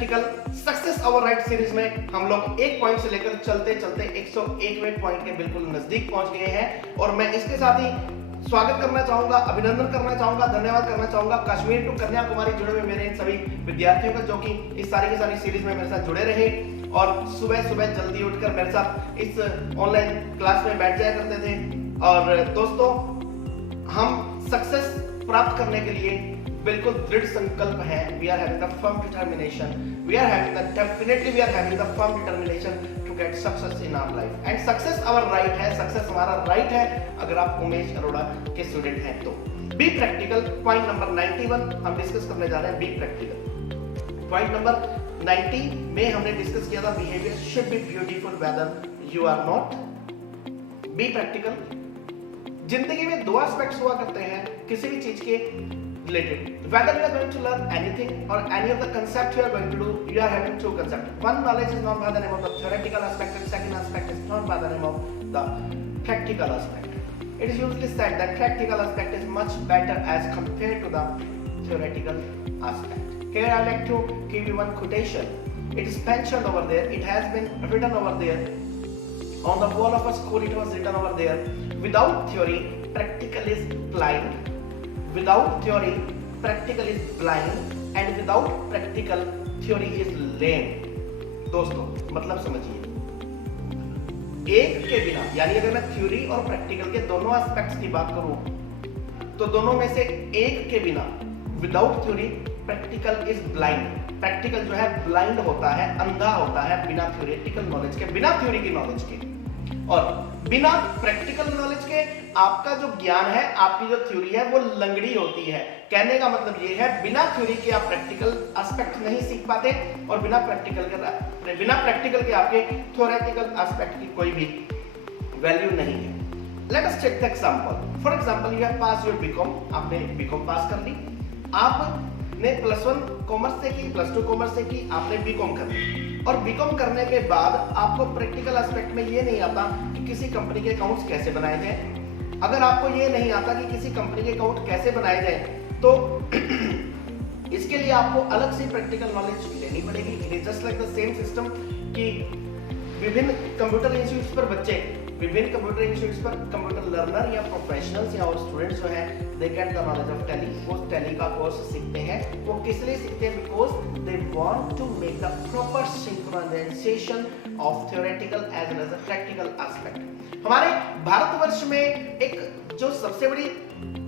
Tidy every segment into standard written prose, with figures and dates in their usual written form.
Practical success our right series में हम लोग एक पॉइंट से लेकर चलते चलते 101वें पॉइंट के बिल्कुल नजदीक पहुंच गए हैं और मैं इसके साथ ही स्वागत करना चाहूंगा, अभिनंदन करना चाहूंगा, धन्यवाद करना चाहूंगा कश्मीर टू कन्याकुमारी जुड़े हुए मेरे इन सभी विद्यार्थियों का जो कि इस सारी की सारी सीरीज में मेरे साथ जुड़े रहे और सुबह सुबह जल्दी उठकर मेरे साथ इस ऑनलाइन क्लास में बैठ जाया करते थे। और दोस्तों, हम सक्सेस प्राप्त करने के लिए बिल्कुल दृढ़ संकल्प है। We are having the firm determination, we are having the definitely we are having the firm determination to get success in our life and success our right है, सक्सेस हमारा राइट है अगर आप उमेश अरोड़ा के स्टूडेंट हैं तो। बी प्रैक्टिकल, पॉइंट नंबर 91 हम discuss करने जा रहे हैं। बी प्रैक्टिकल पॉइंट नंबर 90 में हमने डिस्कस किया था behaviour should be beautiful whether you are not. Be practical, जिंदगी में दो एस्पेक्ट्स हुआ करते हैं किसी भी चीज के related, whether you are going to learn anything or any of the concept you are going to do, you are having two concepts. One knowledge is known by the name of the theoretical aspect and second aspect is known by the name of the practical aspect. It is usually said that practical aspect is much better as compared to the theoretical aspect. Here I would like to give you one quotation. It is mentioned over there, it has been written over there on the wall of a school. It was written over there, without theory practical is blind. Without theory, practical is blind, and without practical, theory is lame. दोस्तों, मतलब समझिए, एक के बिना, यानी अगर मैं theory और प्रैक्टिकल के दोनों एस्पेक्ट्स की बात करूं, तो दोनों में से एक के बिना, without theory, practical is blind. Practical जो है ब्लाइंड होता है, अंधा होता है बिना थ्योरेटिकल नॉलेज के, बिना थ्योरी की नॉलेज के। और बिना प्रैक्टिकल नॉलेज के आपका जो ज्ञान है, आपकी जो थ्योरी है वो लंगड़ी होती है। कहने का मतलब ये है, बिना थ्योरी के आप प्रैक्टिकल एस्पेक्ट नहीं सीख पाते और बिना प्रैक्टिकल के आपके थ्योरेटिकल एस्पेक्ट की कोई भी वैल्यू नहीं है। Let us take the example. For example, you have pass your BCom, आपने बीकॉम पास कर ली। आपने +1 कॉमर्स से की, +2 कॉमर्स से की, आपने बीकॉम कर ली। और बीकॉम करने के बाद आपको प्रैक्टिकल एस्पेक्ट में ये नहीं आता कि किसी कंपनी के अकाउंट्स कैसे बनाए जाएं। अगर आपको ये नहीं आता कि किसी कंपनी के अकाउंट कैसे बनाए जाएं, तो इसके लिए आपको अलग से प्रैक्टिकल नॉलेज लेनी पड़ेगी। It is just like the same system कि विभिन्न कंप्यूटर इंस्टीट्यूट्स पर बच्चे, विभिन्न कंप्यूटर इंस्टीट्यूट्स पर कंप्यूटर लर्नर या प्रोफेशनल्स या और स्टूडेंट्स जो हैं, they get the knowledge of Tally. वो टैली का कोर्स सीखते हैं। वो किस लिए सीखते हैं? Because they want to make the proper synchronisation of theoretical as well as the practical aspect. हमारे भारतवर्ष में एक जो सबसे बड़ी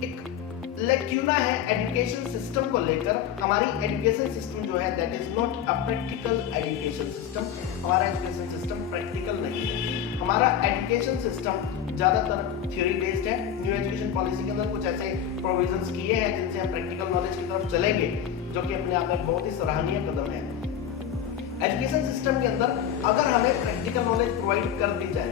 एक लेक्यूना है एजुकेशन सिस्टम को लेकर, हमारी एजुकेशन सिस्टम जो है that is not a practical education system. हमारा एजुकेशन सिस्टम प्रैक्टिकल नहीं है। हमारा एजुकेशन सिस्टम ज्यादातर थ्योरी बेस्ड है। न्यू एजुकेशन पॉलिसी के अंदर कुछ ऐसे प्रोविजंस किए हैं जिनसे हम प्रैक्टिकल नॉलेज की तरफ चलेंगे, जो कि अपने आप में बहुत ही सराहनीय कदम है। एजुकेशन सिस्टम के अंदर अगर हमें प्रैक्टिकल नॉलेज प्रोवाइड कर दी जाए,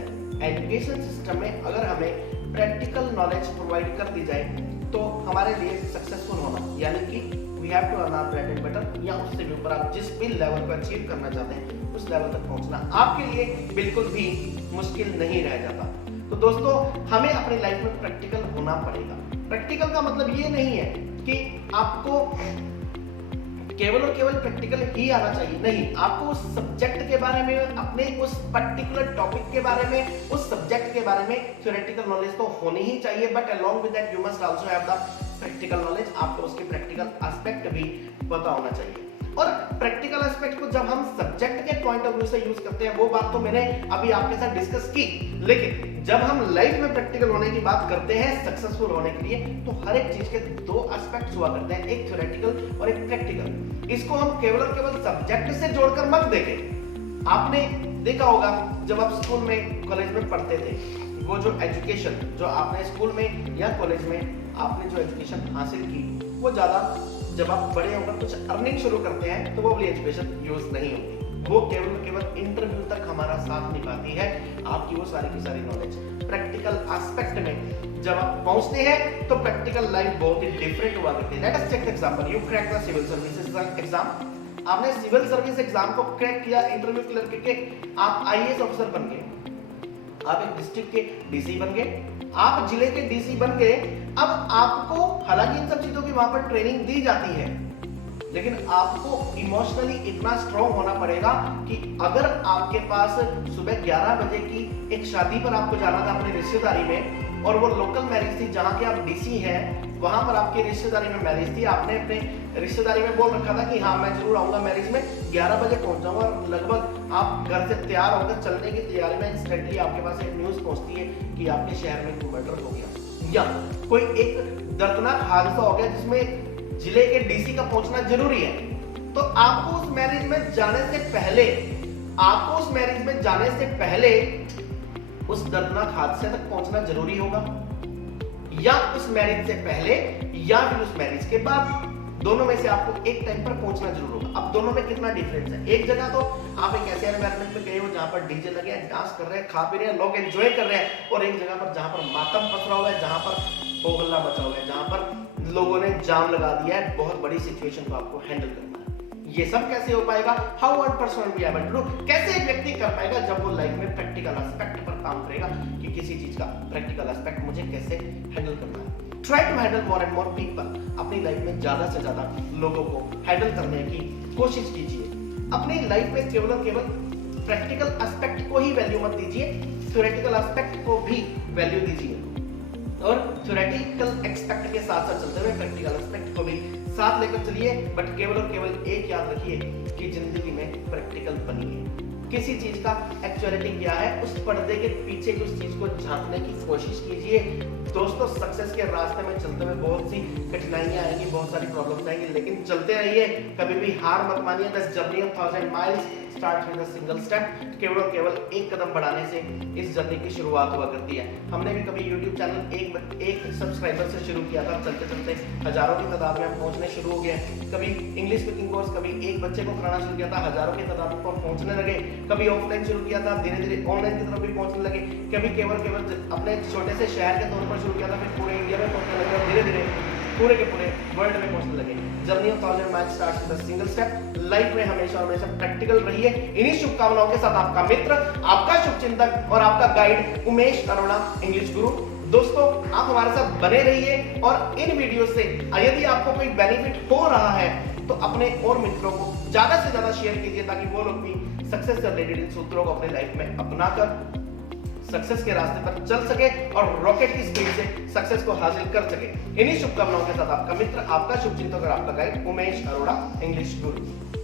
एजुकेशन सिस्टम में अगर हमें प्रैक्टिकल नॉलेज प्रोवाइड कर दी जाए, तो हमारे लिए सक्सेसफुल होना, यानी कि we have to earn our bread and butter, या उससे भी ऊपर आप जिस भी लेवल पर अचीव करना चाहते हैं उस लेवल तक पहुंचना आपके लिए बिल्कुल भी मुश्किल नहीं रह जाता। तो दोस्तों, हमें अपनी लाइफ में प्रैक्टिकल होना पड़ेगा। प्रैक्टिकल का मतलब ये नहीं है कि आपको केवल और केवल प्रैक्टिकल ही आना चाहिए, नहीं, आपको उस सब्जेक्ट के बारे में, अपने उस पर्टिकुलर टॉपिक के बारे में, उस सब्जेक्ट के बारे में थ्योरेटिकल नॉलेज तो होनी ही चाहिए, but along with that you must also have the practical knowledge. आपको उसके प्रैक्टिकल एस्पेक्ट भी पता होना चाहिए। और प्रैक्टिकल एस्पेक्ट को जब हम सब्जेक्ट के पॉइंट ऑफ व्यू से यूज करते हैं, वो बात तो मैंने अभी आपके साथ डिस्कस की, लेकिन जब हम लाइफ में प्रैक्टिकल होने की बात करते हैं सक्सेसफुल होने के लिए, तो हर एक चीज के दो एस्पेक्ट्स हुआ करते हैं, एक थ्योरेटिकल और एक प्रैक्टिकल। इसको हम केवल और केवल सब्जेक्ट से जोड़कर मत देखें। आपने देखा होगा जब आप स्कूल में, कॉलेज में पढ़ते थे, वो जो एजुकेशन जो आपने स्कूल में या कॉलेज में आपने जो एजुकेशन हासिल की, वो ज्यादा जब आप बड़े होकर कुछ अर्निंग शुरू करते हैं तो वो वाली एजुकेशन यूज नहीं होती। वो केवल इंटरव्यू तक हमारा साथ निभाती है। आपकी वो सारी की सारी नॉलेज प्रैक्टिकल एस्पेक्ट में जब आप पहुंचते हैं तो प्रैक्टिकल लाइफ बहुत ही डिफरेंट हुआ करती है। Let us take the example, you crack the civil services exam. आपने सिविल सर्विस एग्जाम को क्रैक किया, इंटरव्यू क्लियर करके आप आईएएस ऑफिसर बन गए, आप एक डिस्ट्रिक्ट के डीसी बन गए, आप जिले के डीसी बन गए। अब आपको, हालांकि इन सब चीजों की वहां पर ट्रेनिंग दी जाती है, लेकिन आपको इमोशनली इतना स्ट्रांग होना पड़ेगा कि अगर आपके पास सुबह 11 बजे की एक शादी पर आपको जाना था अपनी रिश्तेदारी में, और वो लोकल मैरिज थी जहाँ के आप डीसी हैं, वहां पर आपकी रिश्तेदारी में मैरिज थी, आपने अपने रिश्तेदारी में बोल रखा था कि हाँ मैं जरूर आऊंगा मैरिज में, 11 बजे पहुंच जाऊंगा, और लगभग आप घर से तैयार होकर चलने की तैयारी में इंस्टेंटली आपके पास एक न्यूज पहुंचती है कि आपके शहर में कोई मर्डर हो गया या कोई एक दर्दनाक हादसा हो गया जिसमें जिले के डीसी का पहुंचना जरूरी है, तो आपको उस मैरिज में जाने से पहले, आपको उस मैरिज में जाने से पहले उस दर्दनाक हादसे तक पहुंचना जरूरी होगा, या उस मैरिज से पहले या फिर उस मैरिज के बाद, दोनों में से आपको एक टाइम पर पहुंचना जरूर होगा। अब दोनों में कितना डिफरेंस है? एक जगह तो आप एक ऐसे एनवायरनमेंट में गए हो जहां पर डीजे लगे हैं, डांस कर रहे हैं, खा पी रहे हैं, लोग एंजॉय कर रहे हैं, और एक जगह पर जहां पर मातम पसरा हुआ है, जहां पर हो हल्ला मचा हुआ है, जहां पर लोगों ने जाम लगा दिया है, बहुत बड़ी सिचुएशन को आपको हैंडल करना है। ये सब कैसे हो पाएगा? How one person will be able to do, कैसे एक व्यक्ति कर पाएगा जब वो लाइफ में प्रैक्टिकल एस्पेक्ट पर काम करेगा कि किसी चीज का प्रैक्टिकल एस्पेक्ट मुझे कैसे हैंडल करना है। Try to handle more and more people, अपनी लाइफ में ज्यादा से ज्यादा लोगों को हैंडल करने की कोशिश कीजिए। अपनी लाइफ में केवल और केवल प्रैक्टिकल एस्पेक्ट को ही वैल्यू मत दीजिए, थ्योरेटिकल एस्पेक्ट को भी वैल्यू दीजिए, और थ्योरेटिकल एस्पेक्ट के साथ साथ चलते हुए प्रैक्टिकल एस्पेक्ट को भी साथ लेकर चलिए। बट केवल और केवल एक याद रखिए कि जिंदगी में प्रैक्टिकल बनिए। किसी चीज का एक्चुअलिटी क्या है, उस पर्दे के पीछे की उस चीज को झांकने की कोशिश कीजिए। दोस्तों, सक्सेस के रास्ते में चलते हुए बहुत सी कठिनाइयां आएंगी, बहुत सारी प्रॉब्लम्स आएंगी, लेकिन चलते रहिए, कभी भी हार मत मानिए। The journey of 1000 miles start with a single step. केवल और केवल एक कदम बढ़ाने से इस जर्नी की शुरुआत हुआ करती है। हमने भी कभी YouTube चैनल एक सब्सक्राइबर से शुरू किया था, चलते चलते हजारों की तादाद में हम पहुंचने शुरू हो गए। कभी इंग्लिश स्पीकिंग कोर्स, कभी एक बच्चे को कराना शुरू किया था, हजारों की तादाद पर पहुंचने लगे। कभी ऑफलाइन शुरू किया था, धीरे धीरे ऑनलाइन की तरफ भी पहुंचने लगे। कभी केवल केवल अपने छोटे से शहर के तौर पर शुरू किया था, फिर पूरे इंडिया में पहुंचने लगे, और धीरे धीरे पूरे के पूरे वर्ल्ड में पहुंचने लगे। Journey of 1000 miles starts with a single step. Life में हमेशा हमेशा प्रैक्टिकल रहिए। इन्हीं शुभकामनाओं के साथ आपका मित्र, आपका शुभचिंतक और आपका गाइड उमेश अरोड़ा, इंग्लिश गुरु। दोस्तों, आप हमारे साथ बने रहिए, और इन वीडियो से यदि आपको कोई बेनिफिट हो रहा है तो अपने और मित्रों को ज्यादा से ज्यादा शेयर कीजिए, ताकि वो लोग भी सक्सेस से रिलेटेड इन सूत्रों को अपने लाइफ में अपनाकर सक्सेस के रास्ते पर चल सके और रॉकेट की स्पीड से सक्सेस को हासिल कर सके। इन्हीं शुभकामनाओं के साथ आपका मित्र, आपका शुभचिंतक और आपका गाइड उमेश अरोड़ा, इंग्लिश गुरु।